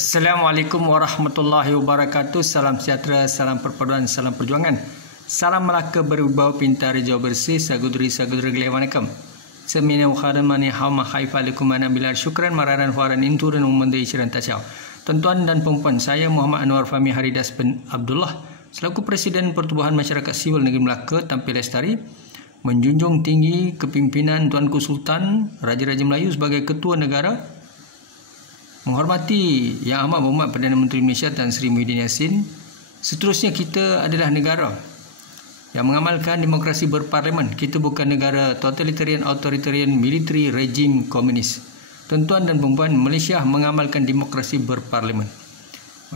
Assalamualaikum warahmatullahi wabarakatuh. Salam sejahtera, salam perpaduan, salam perjuangan. Salam Melaka berbau pintar hijau bersih. Sagudri gelewanakum. Semina ukharan mani hawma khaifa alikum mana bilal syukran mararan faran inturan umandai ciran tasyau. Tuan-tuan dan puan-puan, saya Muhammad Anwar Fahmi Haridas bin Abdullah selaku Presiden Pertubuhan Masyarakat Sivil Negeri Melaka Tampil Lestari menjunjung tinggi kepimpinan Tuanku Sultan Raja-Raja Melayu sebagai Ketua Negara, menghormati Yang Amat Berhormat Perdana Menteri Malaysia Tan Sri Muhyiddin Yassin. Seterusnya, kita adalah negara yang mengamalkan demokrasi berparlimen. Kita bukan negara totalitarian, authoritarian, military regime komunis. Tuan-tuan dan puan-puan, Malaysia mengamalkan demokrasi berparlimen.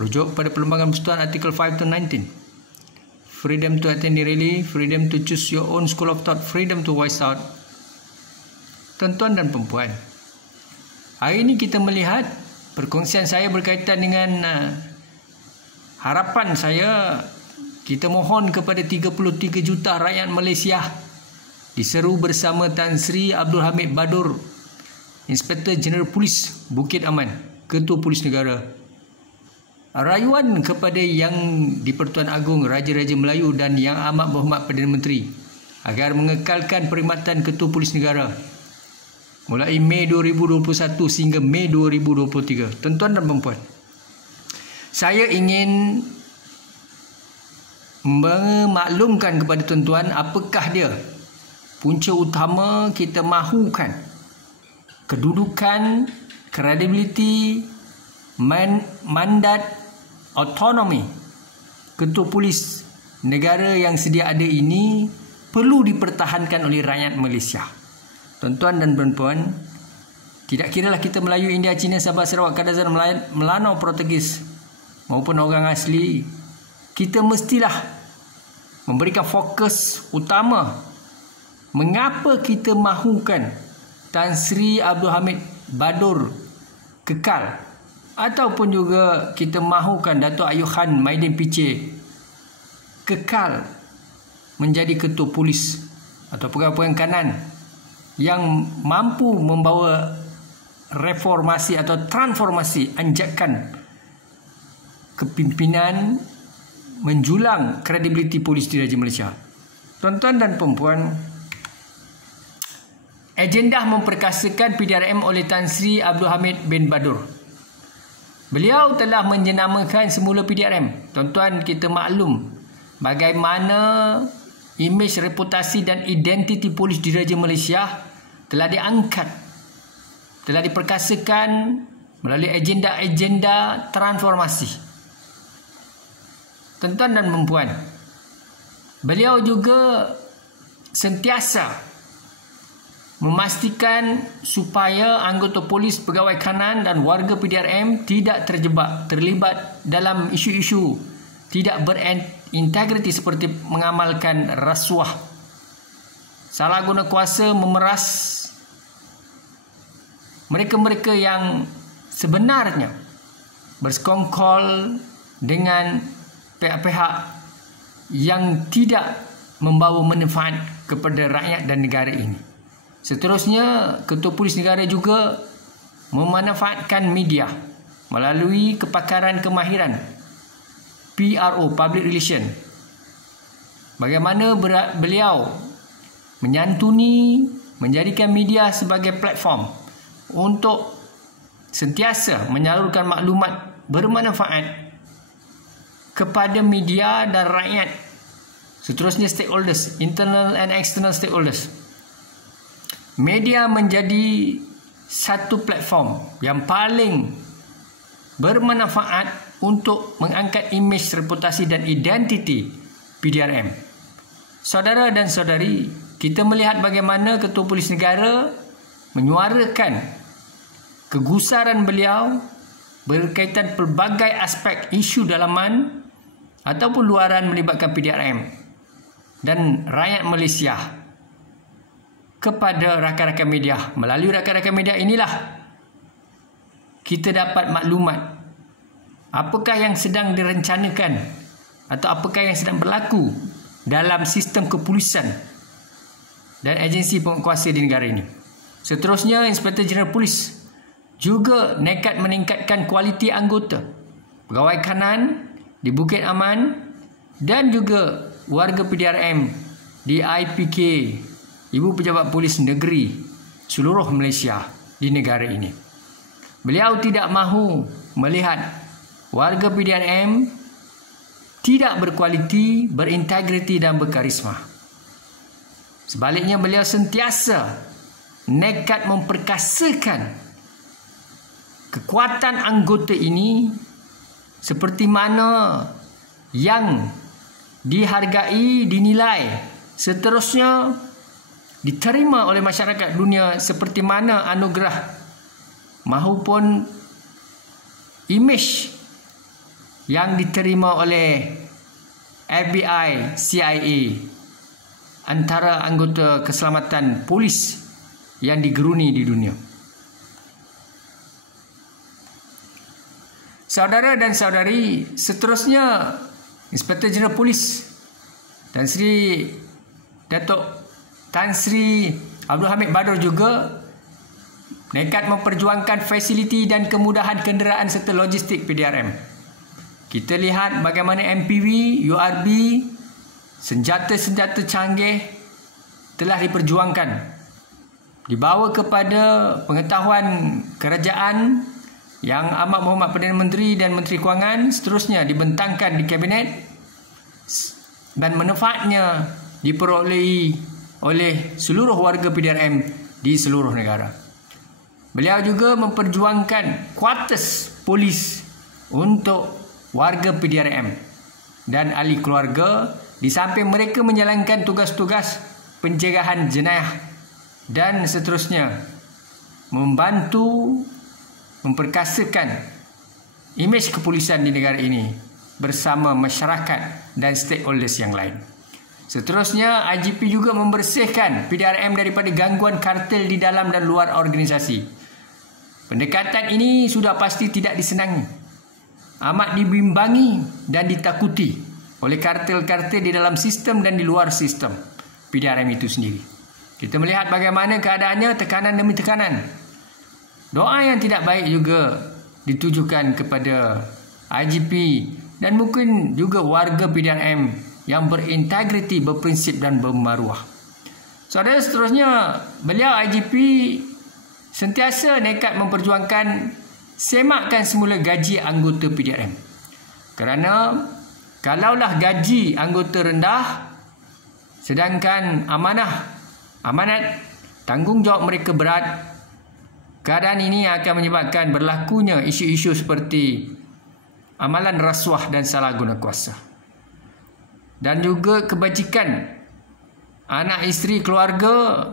Merujuk pada Perlembagaan Persekutuan Artikel 5 to 19. Freedom to attend the rally, freedom to choose your own school of thought, freedom to voice out. Tuan-tuan dan puan-puan, hari ini kita melihat perkongsian saya berkaitan dengan harapan saya. Kita mohon kepada 33 juta rakyat Malaysia diseru bersama Tan Sri Abdul Hamid Badur, Inspektor Jeneral Polis Bukit Aman, Ketua Polis Negara, rayuan kepada Yang di-Pertuan Agong Raja-Raja Melayu dan Yang Amat Berhormat Perdana Menteri agar mengekalkan perkhidmatan Ketua Polis Negara mulai Mei 2021 sehingga Mei 2023. Tuan-tuan dan puan-puan, saya ingin memaklumkan kepada tuan-tuan apakah dia punca utama kita mahukan kedudukan, kredibiliti, mandat, autonomi Ketua Polis Negara yang sedia ada ini perlu dipertahankan oleh rakyat Malaysia. Tuan-tuan dan puan-puan, tidak kiralah kita Melayu, India, Cina, Sabah, Sarawak, Kadazan, Melanau, Portugis maupun orang asli, kita mestilah memberikan fokus utama mengapa kita mahukan Tan Sri Abdul Hamid Badur kekal, ataupun juga kita mahukan Dato' Ayub Khan Maidin Piche kekal menjadi Ketua Polis atau pegawai kanan yang mampu membawa reformasi atau transformasi anjakan kepimpinan menjulang kredibiliti polis di Raja Malaysia. Tuan-tuan dan puan-puan, agenda memperkasakan PDRM oleh Tan Sri Abdul Hamid bin Badur. Beliau telah menjenamakan semula PDRM. Tuan-tuan, kita maklum bagaimana imej, reputasi dan identiti polis di Raja Malaysia telah diangkat, telah diperkasakan melalui agenda-agenda transformasi. Tuan-tuan dan puan-puan, beliau juga sentiasa memastikan supaya anggota polis, pegawai kanan dan warga PDRM tidak terlibat dalam isu-isu tidak berintegriti seperti mengamalkan rasuah, salah guna kuasa, memeras mereka-mereka yang sebenarnya bersekongkol dengan pihak-pihak yang tidak membawa manfaat kepada rakyat dan negara ini. Seterusnya, Ketua Polis Negara juga memanfaatkan media melalui kepakaran kemahiran PRO, Public Relation. Bagaimana beliau menyantuni, menjadikan media sebagai platform untuk sentiasa menyalurkan maklumat bermanfaat kepada media dan rakyat. Seterusnya, stakeholders, internal and external stakeholders. Media menjadi satu platform yang paling bermanfaat untuk mengangkat imej, reputasi dan identiti PDRM. Saudara dan saudari, kita melihat bagaimana Ketua Polis Negara menyuarakan kegusaran beliau berkaitan pelbagai aspek isu dalaman ataupun luaran melibatkan PDRM dan rakyat Malaysia kepada rakan-rakan media. Melalui rakan-rakan media inilah kita dapat maklumat apakah yang sedang direncanakan atau apakah yang sedang berlaku dalam sistem kepolisian dan agensi penguasa di negara ini. Seterusnya, Inspektor Jeneral Polis juga nekat meningkatkan kualiti anggota pegawai kanan di Bukit Aman dan juga warga PDRM di IPK, Ibu Pejabat Polis Negeri seluruh Malaysia di negara ini. Beliau tidak mahu melihat warga PDRM tidak berkualiti, berintegriti dan berkarisma. Sebaliknya, beliau sentiasa nekat memperkasakan kekuatan anggota ini seperti mana yang dihargai, dinilai, seterusnya diterima oleh masyarakat dunia seperti mana anugerah maupun imej yang diterima oleh FBI, CIA antara anggota keselamatan polis yang digeruni di dunia. Saudara dan saudari, seterusnya Inspektor Jeneral Polis dan Sri Datuk Tan Sri Abdul Hamid Badur juga nekat memperjuangkan fasiliti dan kemudahan kenderaan serta logistik PDRM. Kita lihat bagaimana MPV, URB, senjata-senjata canggih telah diperjuangkan, dibawa kepada pengetahuan kerajaan yang Amat Mohamed Perdana Menteri dan Menteri Kewangan, seterusnya dibentangkan di Kabinet dan manfaatnya diperolehi oleh seluruh warga PDRM di seluruh negara. Beliau juga memperjuangkan kuartus polis untuk warga PDRM dan ahli keluarga di samping mereka menjalankan tugas-tugas pencegahan jenayah dan seterusnya membantu memperkasakan imej kepolisian di negara ini bersama masyarakat dan stakeholders yang lain. Seterusnya, IGP juga membersihkan PDRM daripada gangguan kartel di dalam dan luar organisasi. Pendekatan ini sudah pasti tidak disenangi, amat dibimbangi dan ditakuti oleh kartel-kartel di dalam sistem dan di luar sistem PDRM itu sendiri. Kita melihat bagaimana keadaannya, tekanan demi tekanan. Doa yang tidak baik juga ditujukan kepada IGP dan mungkin juga warga PDRM yang berintegriti, berprinsip dan bermaruah. Saudara, seterusnya, beliau IGP sentiasa nekat memperjuangkan semakkan semula gaji anggota PDRM. Kerana kalaulah gaji anggota rendah, sedangkan amanat tanggungjawab mereka berat, keadaan ini akan menyebabkan berlakunya isu-isu seperti amalan rasuah dan salah guna kuasa. Dan juga kebajikan anak isteri keluarga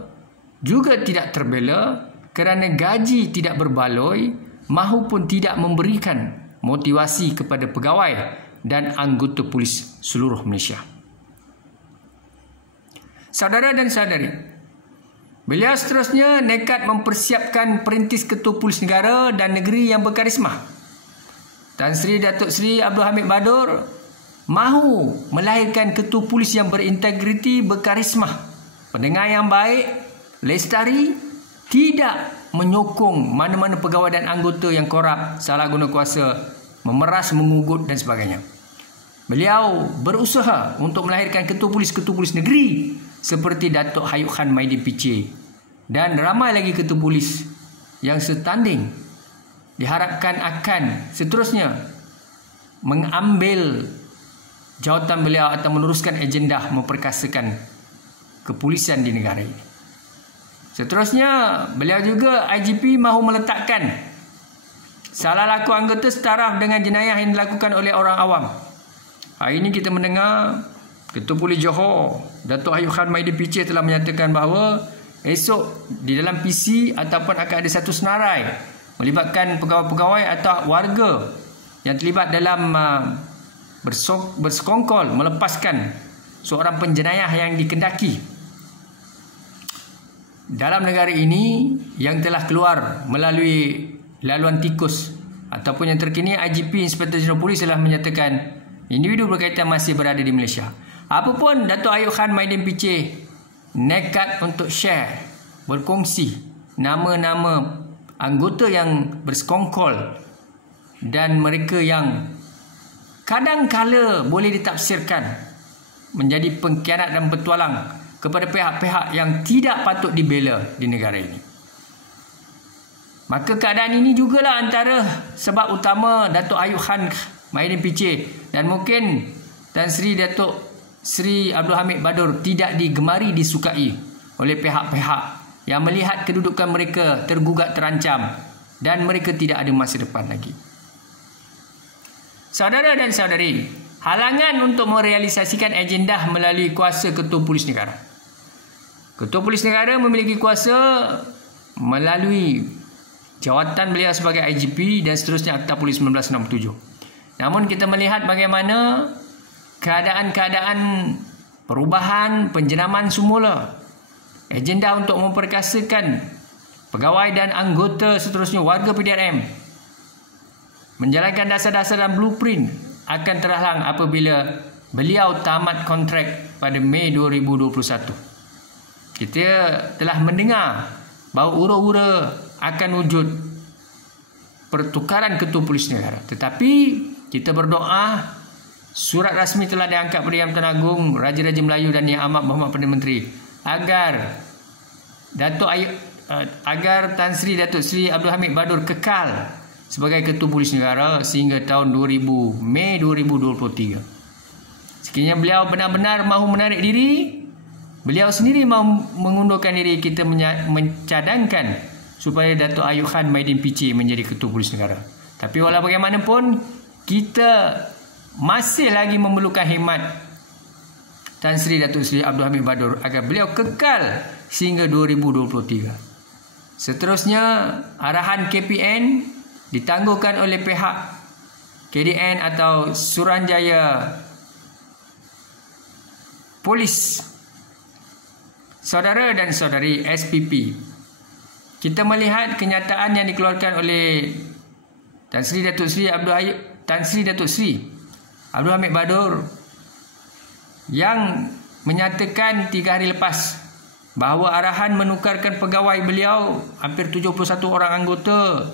juga tidak terbela kerana gaji tidak berbaloi maupun tidak memberikan motivasi kepada pegawai dan anggota polis seluruh Malaysia. Saudara dan saudari, beliau seterusnya nekat mempersiapkan perintis ketua polis negara dan negeri yang berkarisma. Tan Sri Datuk Sri Abdul Hamid Badur mahu melahirkan ketua polis yang berintegriti, berkarisma, pendengar yang baik, lestari, tidak menyokong mana-mana pegawai dan anggota yang korup, salah guna kuasa, memeras, mengugut dan sebagainya. Beliau berusaha untuk melahirkan ketua polis negeri seperti Datuk Hayuk Khan Maidin PC dan ramai lagi ketua polis yang setanding diharapkan akan seterusnya mengambil jawatan beliau atau meneruskan agenda memperkasakan kepolisian di negara ini. Seterusnya, beliau juga IGP mahu meletakkan salah laku anggota setaraf dengan jenayah yang dilakukan oleh orang awam. Hari ini kita mendengar Ketua Polis Johor, Datuk Hayuk Khan Maidin PC telah menyatakan bahawa esok di dalam PC ataupun akan ada satu senarai melibatkan pegawai-pegawai atau warga yang terlibat dalam bersekongkol melepaskan seorang penjenayah yang dikendaki dalam negara ini yang telah keluar melalui laluan tikus ataupun yang terkini. IGP Inspektor Jeneral Polis telah menyatakan individu berkaitan masih berada di Malaysia. Apapun, Datuk Hayuk Khan Maidin PC nekat untuk share, berkongsi nama-nama anggota yang bersekongkol dan mereka yang kadang-kala boleh ditafsirkan menjadi pengkhianat dan petualang kepada pihak-pihak yang tidak patut dibela di negara ini. Maka keadaan ini jugalah antara sebab utama Datuk Ayub Khan Mahyidin PC dan mungkin Tan Sri Datuk Sri Abdul Hamid Badur tidak digemari disukai oleh pihak-pihak yang melihat kedudukan mereka tergugat terancam dan mereka tidak ada masa depan lagi. Saudara dan saudari, halangan untuk merealisasikan agenda melalui kuasa Ketua Polis Negara. Ketua Polis Negara memiliki kuasa melalui jawatan beliau sebagai IGP dan seterusnya Akta Polis 1967. Namun kita melihat bagaimana keadaan-keadaan perubahan penjenaman semula agenda untuk memperkasakan pegawai dan anggota seterusnya warga PDRM menjalankan dasar-dasar dan blueprint akan terhalang apabila beliau tamat kontrak pada Mei 2021. Kita telah mendengar bahawa ura-ura akan wujud pertukaran Ketua Polis Negara. Tetapi kita berdoa surat rasmi telah diangkat pada Yang Tuan Agong Raja-Raja Melayu dan Yang Amat Berhormat Perdana Menteri agar agar Tan Sri Datuk Sri Abdul Hamid Badur kekal sebagai Ketua Polis Negara sehingga tahun Mei 2023. Sekiranya beliau benar-benar mahu menarik diri, beliau sendiri mahu mengundurkan diri, kita mencadangkan supaya Datuk Ayub Khan Mahyidin PC menjadi Ketua Polis Negara. Tapi walau bagaimanapun, kita masih lagi memerlukan khidmat Tan Sri Datuk Sri Abdul Hamid Badur agar beliau kekal sehingga 2023. Seterusnya, arahan KPN ditangguhkan oleh pihak KDN atau Suruhanjaya Polis. Saudara dan saudari SPP, kita melihat kenyataan yang dikeluarkan oleh Tan Sri Datuk Sri Abdul Hamid Badur yang menyatakan 3 hari lepas bahawa arahan menukarkan pegawai beliau hampir 71 orang anggota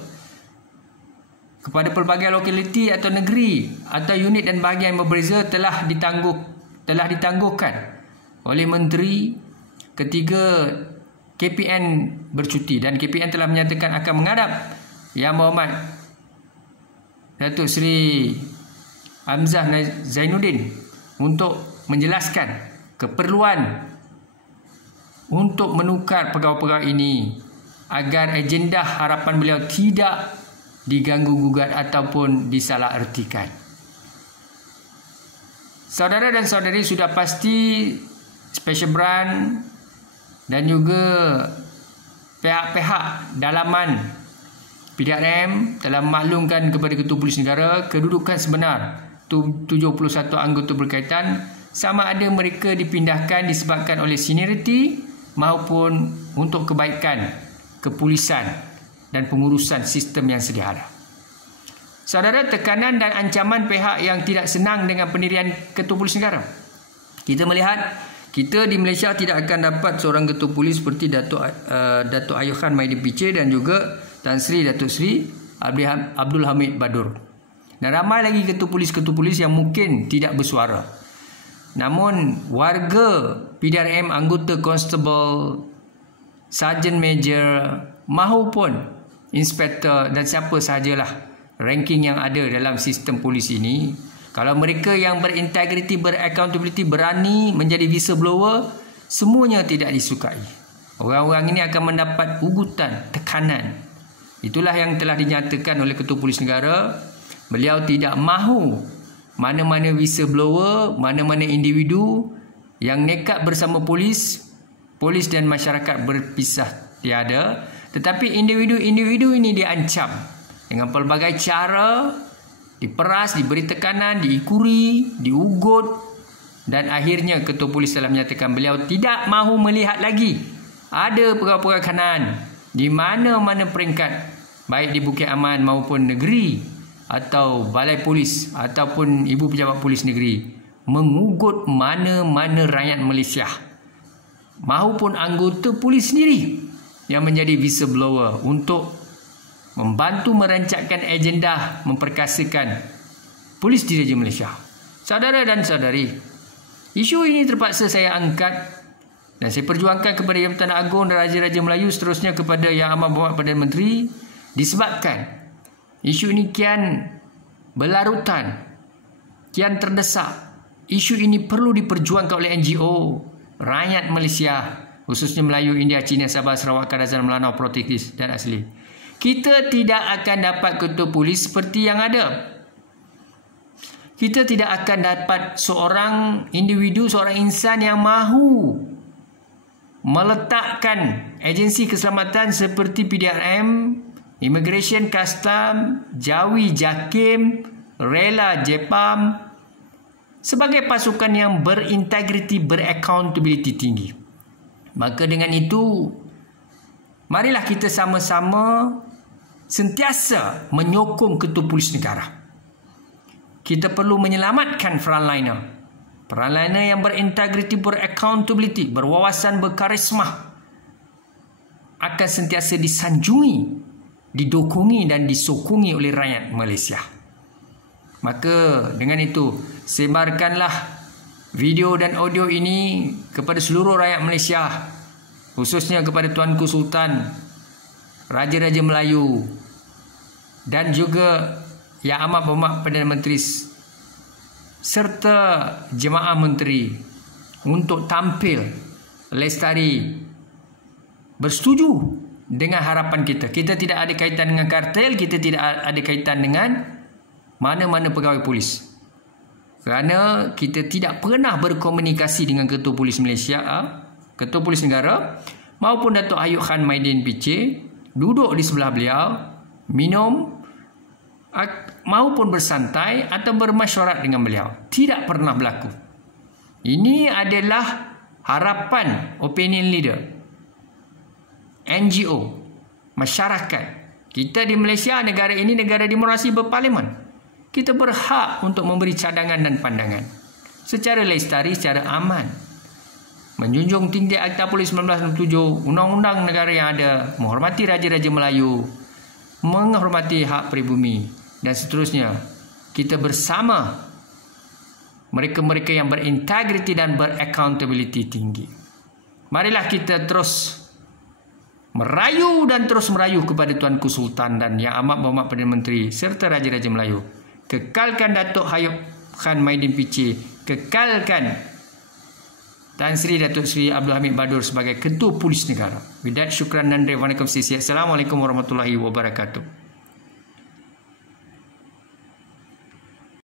kepada pelbagai lokaliti atau negeri atau unit dan bahagian yang berbeza telah ditangguhkan oleh Menteri ketika KPN bercuti, dan KPN telah menyatakan akan menghadap Yang Berhormat Datuk Seri Hamzah Zainuddin untuk menjelaskan keperluan untuk menukar pegawai-pegawai ini agar agenda harapan beliau tidak diganggu-gugat ataupun disalahartikan. Saudara dan saudari, sudah pasti Special Branch dan juga pihak-pihak dalaman PDRM telah maklumkan kepada Ketua Polis Negara kedudukan sebenar 71 anggota berkaitan, sama ada mereka dipindahkan disebabkan oleh senioriti maupun untuk kebaikan kepolisan dan pengurusan sistem yang sedia ada. Saudara, tekanan dan ancaman pihak yang tidak senang dengan pendirian Ketua Polis Negara. Kita melihat kita di Malaysia tidak akan dapat seorang Ketua Polis seperti Datuk Ayub Khan Mahyidin PC dan juga Tan Sri Datuk Sri Abdul Hamid Badur. Dan ramai lagi Ketua Polis yang mungkin tidak bersuara. Namun warga PDRM, anggota konstable, sarjan major maupun inspektor dan siapa sahajalah ranking yang ada dalam sistem polis ini, kalau mereka yang berintegriti, beraccountability, berani menjadi whistleblower, semuanya tidak disukai. Orang-orang ini akan mendapat ugutan, tekanan. Itulah yang telah dinyatakan oleh Ketua Polis Negara. Beliau tidak mahu mana-mana whistleblower, mana-mana individu yang nekat bersama polis dan masyarakat berpisah tiada. Tetapi individu-individu ini diancam dengan pelbagai cara, diperas, diberi tekanan, diikuri, diugut, dan akhirnya Ketua Polis telah menyatakan beliau tidak mahu melihat lagi ada pegawai-pegawai kanan di mana-mana peringkat, baik di Bukit Aman maupun negeri atau balai polis ataupun ibu pejabat polis negeri, mengugut mana-mana rakyat Malaysia maupun anggota polis sendiri yang menjadi whistleblower untuk membantu merancangkan agenda memperkasakan polis diraja Malaysia. Saudara dan saudari, isu ini terpaksa saya angkat dan saya perjuangkan kepada Yang Pertama Agong dan Raja-Raja Melayu, seterusnya kepada Yang Amat Berhormat Perdana Menteri, disebabkan isu ini kian berlarutan, kian terdesak. Isu ini perlu diperjuangkan oleh NGO, rakyat Malaysia, khususnya Melayu, India, Cina, Sabah, Sarawak, Kadazan, Melanau, Portugis dan asli. Kita tidak akan dapat ketua polis seperti yang ada. Kita tidak akan dapat seorang individu, seorang insan yang mahu meletakkan agensi keselamatan seperti PDRM, Immigration, Custom, Jawi, JAKIM, Rela, JEPAM sebagai pasukan yang berintegriti, beraccountability tinggi. Maka dengan itu, marilah kita sama-sama sentiasa menyokong ketua polis negara. Kita perlu menyelamatkan frontliner. Frontliner yang berintegriti, beraccountability, berwawasan, berkarisma akan sentiasa disanjungi, didokongi dan disokongi oleh rakyat Malaysia. Maka dengan itu, sebarkanlah video dan audio ini kepada seluruh rakyat Malaysia, khususnya kepada Tuanku Sultan, Raja-Raja Melayu dan juga Yang Amat Berhormat Perdana Menteri serta jemaah menteri untuk tampil lestari bersetuju dengan harapan kita. Kita tidak ada kaitan dengan kartel, kita tidak ada kaitan dengan mana-mana pegawai polis. Kerana kita tidak pernah berkomunikasi dengan Ketua Polis Malaysia, Ketua Polis Negara maupun Datuk Ayub Khan Maidin PC, duduk di sebelah beliau, minum maupun bersantai atau bermesyuarat dengan beliau. Tidak pernah berlaku. Ini adalah harapan opinion leader, NGO, masyarakat. Kita di Malaysia, negara ini negara demokrasi berparlimen. Kita berhak untuk memberi cadangan dan pandangan secara lestari, secara aman, menjunjung tinggi Akta Polis 1967, undang-undang negara yang ada, menghormati Raja-Raja Melayu, menghormati hak pribumi dan seterusnya. Kita bersama mereka-mereka yang berintegriti dan beraccountability tinggi. Marilah kita terus merayu dan terus merayu kepada Tuanku Sultan dan Yang Amat Berhormat Perdana Menteri serta Raja-Raja Melayu. Kekalkan Datuk Ayub Khan Maidin PC, kekalkan Tan Sri Datuk Sri Abdul Hamid Badur sebagai Ketua Polis Negara. With that, syukran dan Assalamualaikum warahmatullahi wabarakatuh.